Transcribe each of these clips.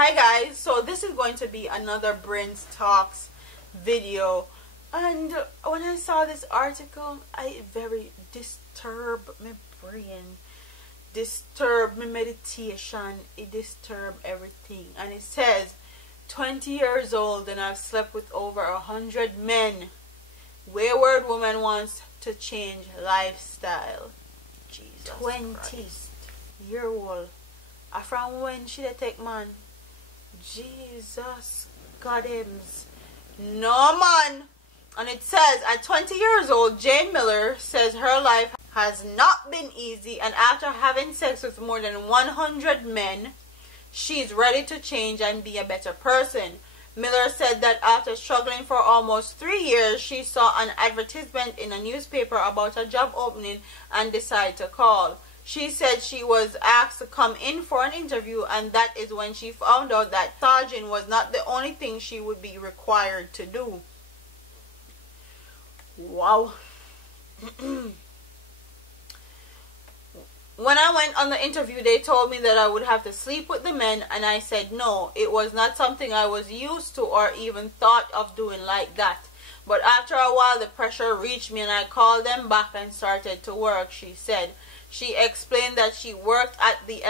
Hi guys, so this is going to be another Brains Talks video, and when I saw this article, it very disturbed my brain, disturbed my meditation, it disturbed everything. And it says 20 years old and I've slept with over 100 men. Wayward woman wants to change lifestyle. Jesus 20-year-old. From when she take man? Jesus Godhems. No man. And it says at 20 years old, Jane Miller says her life has not been easy, and after having sex with more than 100 men, she's ready to change and be a better person. Miller said that after struggling for almost 3 years, she saw an advertisement in a newspaper about a job opening and decided to call. She said she was asked to come in for an interview, and that is when she found out that massaging was not the only thing she would be required to do. Wow. When I went on the interview, they told me that I would have to sleep with the men, and I said no. It was not something I was used to or even thought of doing like that. But after a while, the pressure reached me and I called them back and started to work, she said. She explained that she worked at the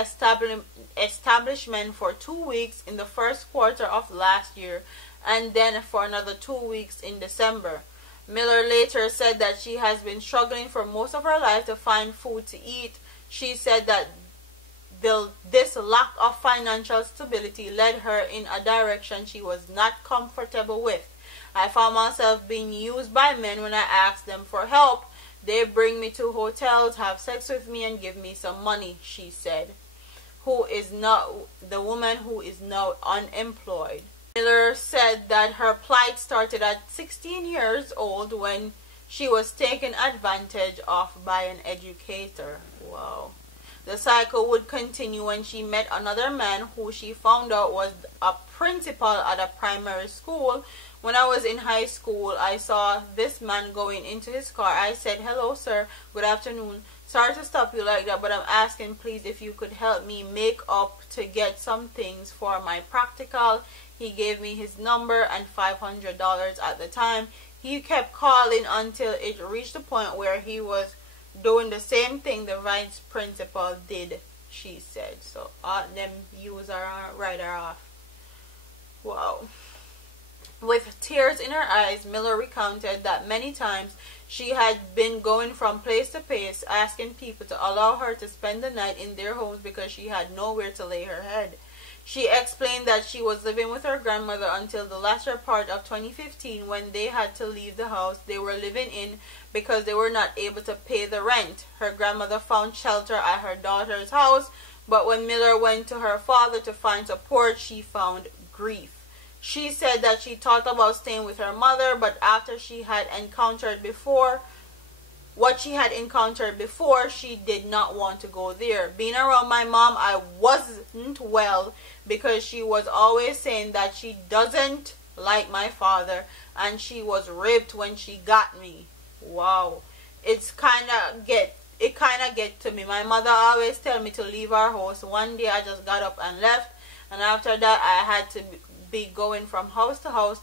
establishment for 2 weeks in the first quarter of last year and then for another 2 weeks in December. Miller later said that she has been struggling for most of her life to find food to eat. She said that this lack of financial stability led her in a direction she was not comfortable with. I found myself being used by men when I asked them for help. They bring me to hotels, have sex with me, and give me some money, she said. The woman who is now unemployed. Miller said that her plight started at 16 years old when she was taken advantage of by an educator. Wow. The cycle would continue when she met another man who she found out was a principal at a primary school. When I was in high school, I saw this man going into his car. I said, "Hello, sir. Good afternoon. Sorry to stop you like that, but I'm asking, please, if you could help me make up to get some things for my practical." He gave me his number and $500 at the time. He kept calling until it reached the point where he was doing the same thing the vice principal did, she said. So all them use her right her off. Wow. With tears in her eyes, Miller recounted that many times she had been going from place to place asking people to allow her to spend the night in their homes because she had nowhere to lay her head. She explained that she was living with her grandmother until the latter part of 2015 when they had to leave the house they were living in because they were not able to pay the rent. Her grandmother found shelter at her daughter's house, but when Miller went to her father to find support, she found grief. She said that she thought about staying with her mother, but after she had encountered what she had encountered before, she did not want to go there. Being around my mom, I wasn't well because she was always saying that she doesn't like my father and she was raped when she got me. Wow. It kind of get to me. My mother always tell me to leave our house. One day I just got up and left, and after that I had to be going from house to house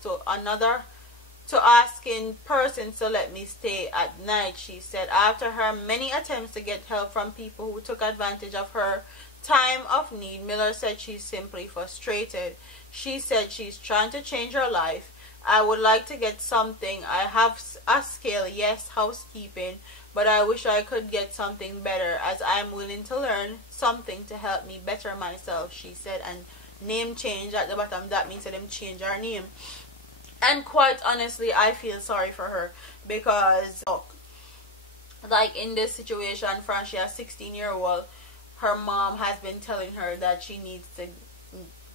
to asking persons to let me stay at night, she said. After her many attempts to get help from people who took advantage of her time of need, Miller said she's simply frustrated. She said she's trying to change her life. I would like to get something. I have a skill, yes, housekeeping, but I wish I could get something better as I am willing to learn something to help me better myself, she said. And name change at the bottom, that means that them change her name. And quite honestly, I feel sorry for her because look, like in this situation, Francia, 16-year-old, her mom has been telling her that she needs to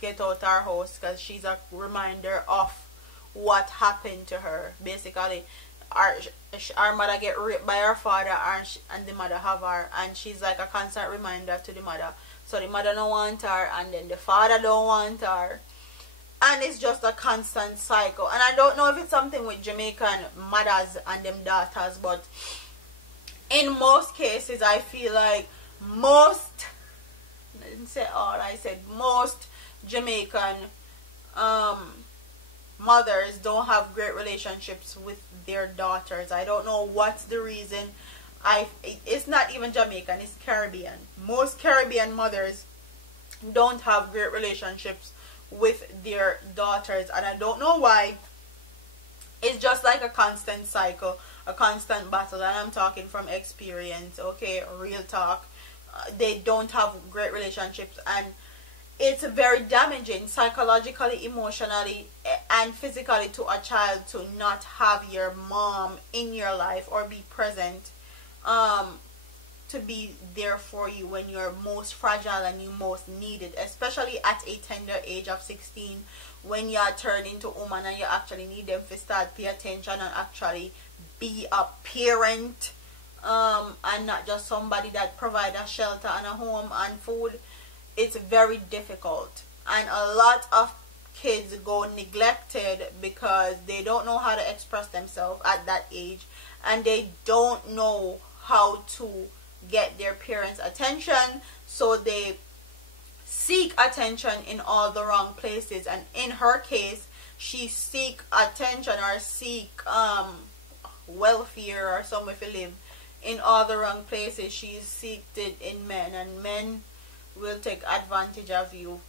get out our house because she's a reminder of what happened to her. Basically, our mother get raped by her father, and the mother have her, and she's like a constant reminder to the mother. So the mother don't want her, and then the father don't want her, and it's just a constant cycle. And I don't know if it's something with Jamaican mothers and them daughters, but in most cases I feel like most, I didn't say all, I said most Jamaican mothers don't have great relationships with their daughters. I don't know what's the reason. It's not even Jamaican, it's Caribbean. Most Caribbean mothers don't have great relationships with their daughters, and I don't know why. It's just like a constant cycle, a constant battle, and I'm talking from experience, okay, real talk. They don't have great relationships, and it's very damaging psychologically, emotionally, and physically to a child to not have your mom in your life or be present, to be there for you when you're most fragile and you most need it, especially at a tender age of 16, when you are turning into a woman and you actually need them to start pay attention and actually be a parent, and not just somebody that provide a shelter and a home and food. It's very difficult, and a lot of kids go neglected because they don't know how to express themselves at that age, and they don't know how to get their parents' attention, so they seek attention in all the wrong places. And in her case, she seek attention or seek welfare or somewhere to live in all the wrong places. She seeked it in men, and men will take advantage of you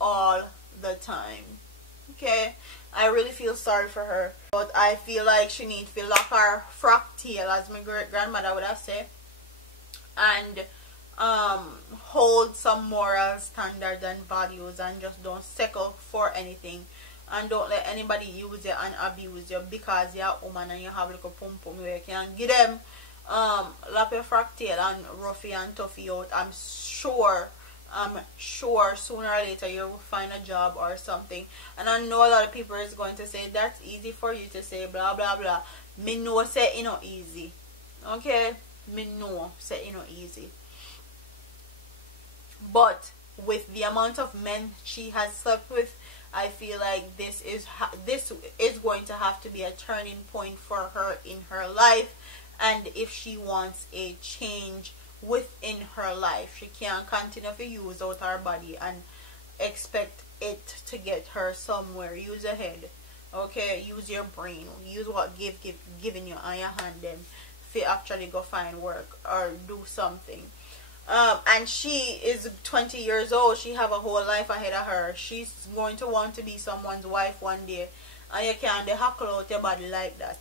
all the time. Okay, I really feel sorry for her, but I feel like she needs to lock her frock tail, as my great grandmother would have said, and hold some moral standards and values, and just don't settle for anything, and don't let anybody use you and abuse you because you're a woman and you have like a pum pum where you can give them lap your frock tail and roughy and toughy out. I'm sure sooner or later you will find a job or something. And I know a lot of people is going to say that's easy for you to say, blah blah blah. Me know say it no easy. Okay, me know say it no easy. But with the amount of men she has slept with, I feel like this is going to have to be a turning point for her in her life. And if she wants a change within her life, she can't continue to use out her body and expect it to get her somewhere. Use your head, okay? Use your brain. Use what giving you on your hand them to actually go find work or do something. And she is 20 years old. She have a whole life ahead of her. She's going to want to be someone's wife one day, and you can't hackle out your body like that.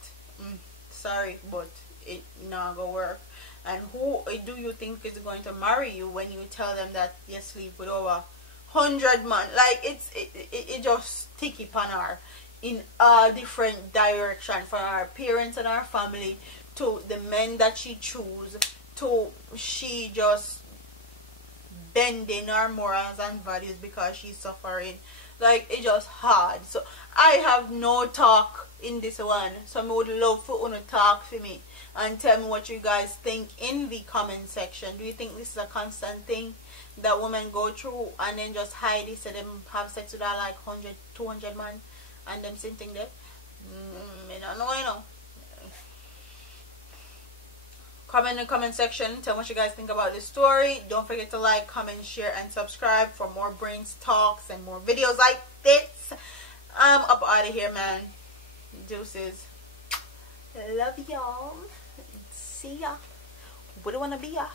Sorry, but it not gonna work. And who do you think is going to marry you when you tell them that you sleep with over 100 men? Like it just sticky upon her in a different direction, from our parents and our family to the men that she choose, to she just bending her morals and values because she's suffering. Like, it's just hard. So I have no talk in this one, so I would love for you to talk for me and tell me what you guys think in the comment section. Do you think this is a constant thing that women go through and then just hide it, so them have sex with her like 100, 200 man and them sitting there? I don't know, you know. Comment in the comment section, tell me what you guys think about this story. Don't forget to like, comment, share, and subscribe for more brains talks and more videos like this. I'm up out of here, man. Deuces. Love y'all. See ya. What do you wanna be ya?